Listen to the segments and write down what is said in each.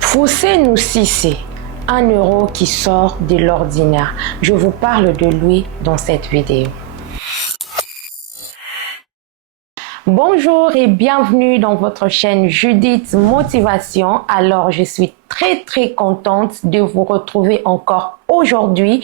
Fouseynou Cissé, un héros qui sort de l'ordinaire. Je vous parle de lui dans cette vidéo. Bonjour et bienvenue dans votre chaîne Judith Motivation. Alors, je suis très contente de vous retrouver encore aujourd'hui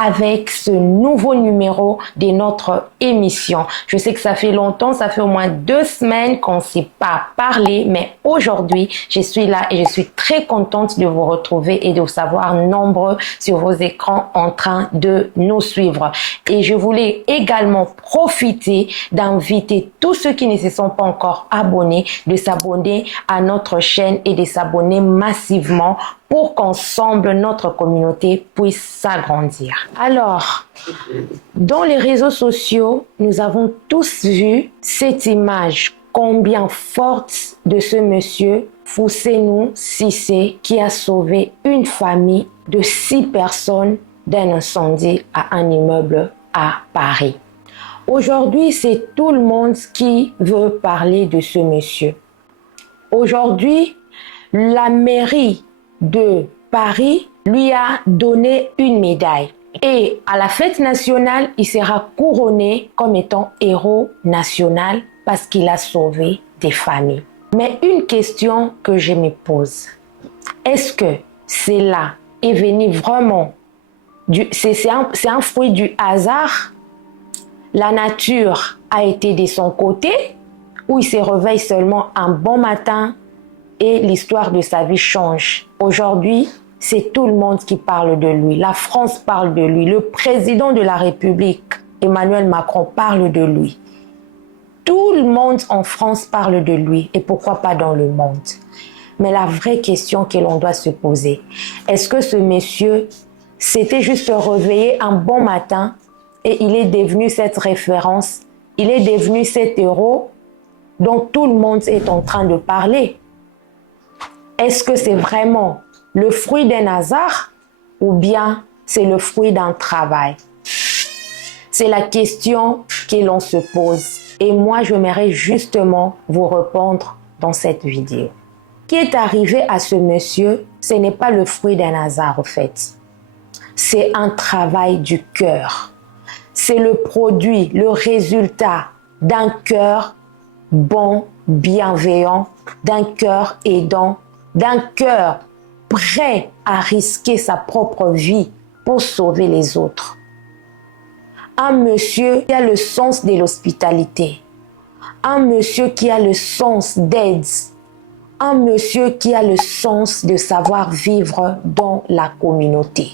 avec ce nouveau numéro de notre émission. Je sais que ça fait longtemps, ça fait au moins 2 semaines qu'on ne s'est pas parlé, mais aujourd'hui, je suis là et je suis très contente de vous retrouver et de vous savoir nombreux sur vos écrans en train de nous suivre. Et je voulais également profiter d'inviter tous ceux qui ne se sont pas encore abonnés de s'abonner à notre chaîne et de s'abonner massivement pour qu'ensemble, notre communauté puisse s'agrandir. Alors, dans les réseaux sociaux, nous avons tous vu cette image combien forte de ce monsieur, Fouseynou Cissé, qui a sauvé une famille de 6 personnes d'un incendie à un immeuble à Paris. Aujourd'hui, c'est tout le monde qui veut parler de ce monsieur. Aujourd'hui, la mairie de Paris lui a donné une médaille. Et à la fête nationale, il sera couronné comme étant héros national parce qu'il a sauvé des familles. Mais une question que je me pose, est-ce que cela est venu vraiment c'est un fruit du hasard? La nature a été de son côté ou il se réveille seulement un bon matin et l'histoire de sa vie change? Aujourd'hui, c'est tout le monde qui parle de lui. La France parle de lui. Le président de la République, Emmanuel Macron, parle de lui. Tout le monde en France parle de lui. Et pourquoi pas dans le monde? Mais la vraie question que l'on doit se poser, est-ce que ce monsieur s'était juste réveillé un bon matin et il est devenu cette référence, il est devenu cet héros dont tout le monde est en train de parler? Est-ce que c'est vraiment le fruit d'un hasard ou bien c'est le fruit d'un travail? C'est la question que l'on se pose. Et moi, j'aimerais justement vous répondre dans cette vidéo. Ce qui est arrivé à ce monsieur, ce n'est pas le fruit d'un hasard, en fait. C'est un travail du cœur. C'est le produit, le résultat d'un cœur bon, bienveillant, d'un cœur aidant, d'un cœur prêt à risquer sa propre vie pour sauver les autres. Un monsieur qui a le sens de l'hospitalité, un monsieur qui a le sens d'aide, un monsieur qui a le sens de savoir vivre dans la communauté.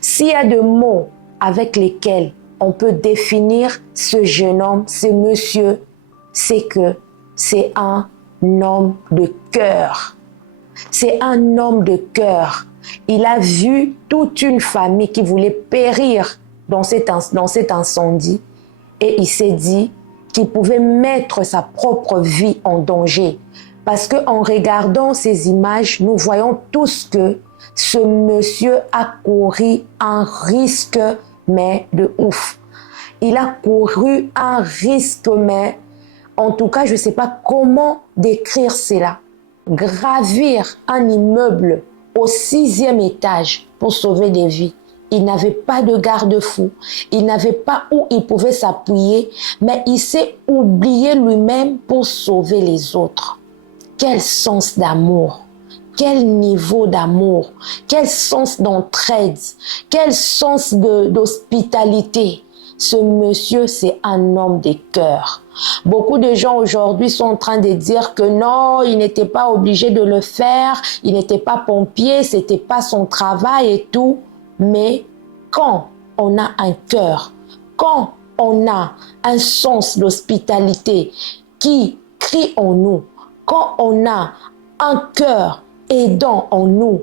S'il y a des mots avec lesquels on peut définir ce jeune homme, ce monsieur, c'est que c'est un homme de cœur. C'est un homme de cœur. Il a vu toute une famille qui voulait périr dans cet incendie et il s'est dit qu'il pouvait mettre sa propre vie en danger. Parce qu'en regardant ces images, nous voyons tous que ce monsieur a couru un risque, mais de ouf. Il a couru un risque, mais en tout cas, je ne sais pas comment décrire cela. Gravir un immeuble au 6e étage pour sauver des vies. Il n'avait pas de garde-fou. Il n'avait pas où il pouvait s'appuyer, mais il s'est oublié lui-même pour sauver les autres. Quel sens d'amour! Quel niveau d'amour! Quel sens d'entraide! Quel sens d'hospitalité! Ce monsieur, c'est un homme de cœur. Beaucoup de gens aujourd'hui sont en train de dire que non, il n'était pas obligé de le faire, il n'était pas pompier, c'était pas son travail et tout. Mais quand on a un cœur, quand on a un sens d'hospitalité qui crie en nous, quand on a un cœur aidant en nous,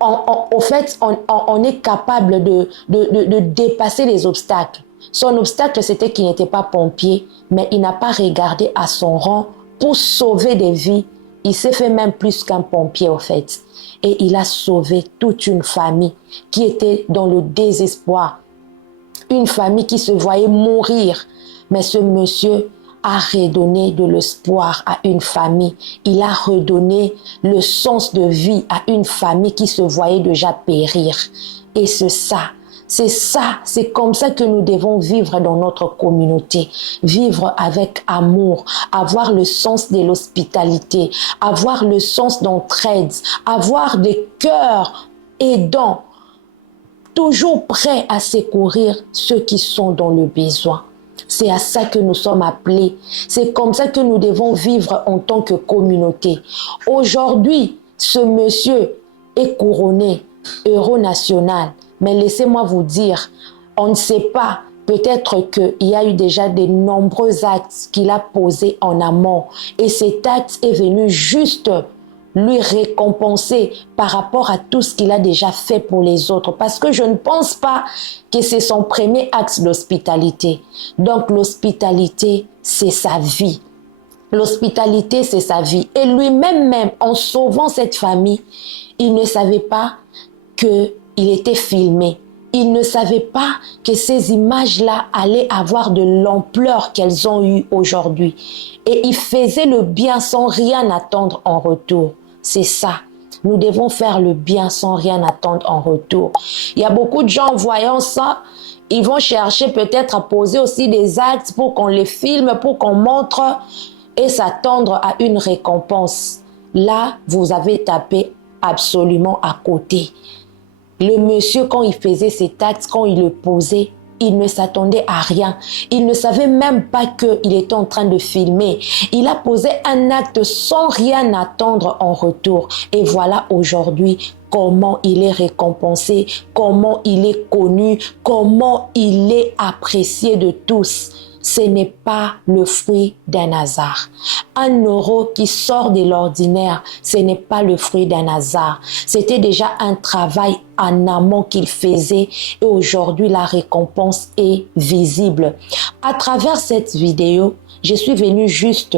en fait, on est capable de dépasser les obstacles. Son obstacle, c'était qu'il n'était pas pompier, mais il n'a pas regardé à son rang pour sauver des vies. Il s'est fait même plus qu'un pompier, au fait. Et il a sauvé toute une famille qui était dans le désespoir. Une famille qui se voyait mourir. Mais ce monsieur a redonné de l'espoir à une famille. Il a redonné le sens de vie à une famille qui se voyait déjà périr. Et c'est ça, c'est comme ça que nous devons vivre dans notre communauté. Vivre avec amour, avoir le sens de l'hospitalité, avoir le sens d'entraide, avoir des cœurs aidants, toujours prêts à secourir ceux qui sont dans le besoin. C'est à ça que nous sommes appelés. C'est comme ça que nous devons vivre en tant que communauté. Aujourd'hui, ce monsieur est couronné héros national. Mais laissez-moi vous dire, on ne sait pas, peut-être qu'il y a eu déjà de nombreux actes qu'il a posés en amont. Et cet acte est venu juste lui récompenser par rapport à tout ce qu'il a déjà fait pour les autres. Parce que je ne pense pas que c'est son premier acte d'hospitalité. Donc l'hospitalité, c'est sa vie. L'hospitalité, c'est sa vie. Et lui-même, en sauvant cette famille, il ne savait pas qu'il était filmé. Il ne savait pas que ces images-là allaient avoir de l'ampleur qu'elles ont eu aujourd'hui. Et il faisait le bien sans rien attendre en retour. C'est ça. Nous devons faire le bien sans rien attendre en retour. Il y a beaucoup de gens, en voyant ça, ils vont chercher peut-être à poser aussi des actes pour qu'on les filme, pour qu'on montre et s'attendre à une récompense. Là, vous avez tapé absolument à côté. Le monsieur, quand il faisait cet acte, quand il le posait, il ne s'attendait à rien. Il ne savait même pas qu'il était en train de filmer. Il a posé un acte sans rien attendre en retour. Et voilà aujourd'hui comment il est récompensé, comment il est connu, comment il est apprécié de tous. Ce n'est pas le fruit d'un hasard. 1 euro qui sort de l'ordinaire, ce n'est pas le fruit d'un hasard. C'était déjà un travail en amont qu'il faisait et aujourd'hui la récompense est visible. À travers cette vidéo, je suis venue juste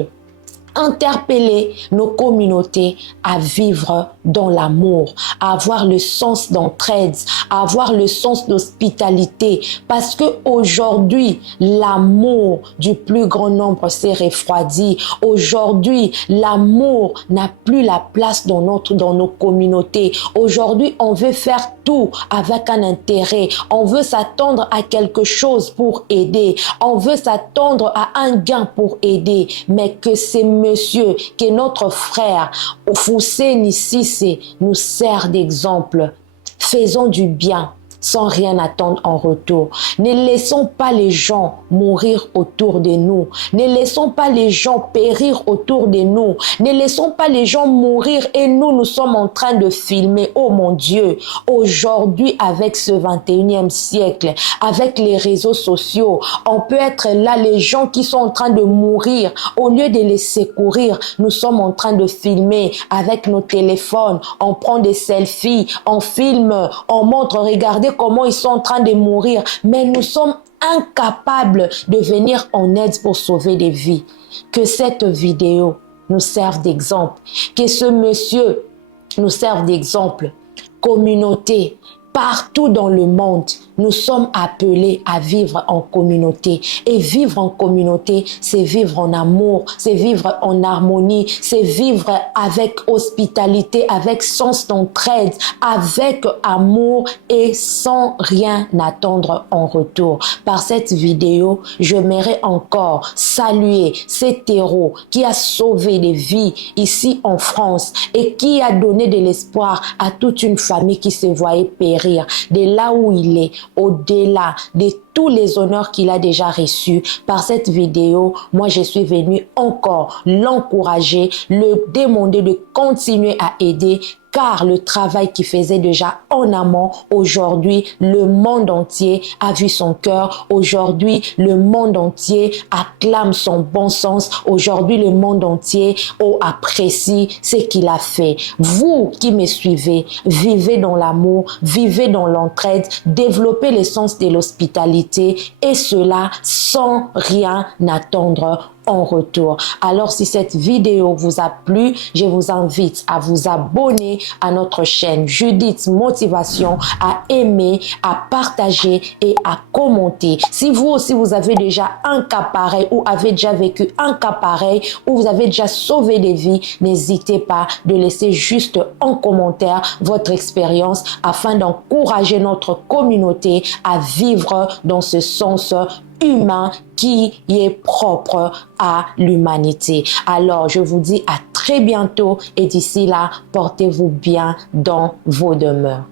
interpeller nos communautés à vivre dans l'amour, à avoir le sens d'entraide, à avoir le sens d'hospitalité, parce que aujourd'hui l'amour du plus grand nombre s'est refroidi. Aujourd'hui, l'amour n'a plus la place dans nos communautés. Aujourd'hui, on veut faire tout avec un intérêt. On veut s'attendre à quelque chose pour aider. On veut s'attendre à un gain pour aider. Mais que ces monsieur, que notre frère Ofousseini Cissé nous sert d'exemple. Faisons du bien sans rien attendre en retour. Ne laissons pas les gens mourir autour de nous. Ne laissons pas les gens périr autour de nous. Ne laissons pas les gens mourir et nous sommes en train de filmer. Oh mon Dieu, aujourd'hui avec ce 21e siècle, avec les réseaux sociaux, on peut être là, les gens qui sont en train de mourir, au lieu de les secourir, nous sommes en train de filmer avec nos téléphones. On prend des selfies, on filme, on montre, regardez comment ils sont en train de mourir, mais nous sommes incapables de venir en aide pour sauver des vies. Que cette vidéo nous serve d'exemple, que ce monsieur nous serve d'exemple. Communauté, partout dans le monde, nous sommes appelés à vivre en communauté. Et vivre en communauté, c'est vivre en amour, c'est vivre en harmonie, c'est vivre avec hospitalité, avec sens d'entraide, avec amour et sans rien attendre en retour. Par cette vidéo, j'aimerais encore saluer cet héros qui a sauvé des vies ici en France et qui a donné de l'espoir à toute une famille qui se voyait périr. De là où il est, au-delà de tous les honneurs qu'il a déjà reçus. Par cette vidéo, moi je suis venue encore l'encourager, le demander de continuer à aider, car le travail qu'il faisait déjà en amont, aujourd'hui, le monde entier a vu son cœur. Aujourd'hui, le monde entier acclame son bon sens. Aujourd'hui, le monde entier apprécie ce qu'il a fait. Vous qui me suivez, vivez dans l'amour, vivez dans l'entraide, développez le sens de l'hospitalité et cela sans rien attendre en retour. Alors, si cette vidéo vous a plu, je vous invite à vous abonner à notre chaîne Judith Motivation, à aimer, à partager et à commenter. Si vous aussi, vous avez déjà un cas pareil ou avez déjà vécu un cas pareil ou vous avez déjà sauvé des vies, n'hésitez pas de laisser juste en commentaire votre expérience afin d'encourager notre communauté à vivre dans ce sens humain qui est propre à l'humanité. Alors, je vous dis à très bientôt et d'ici là, portez-vous bien dans vos demeures.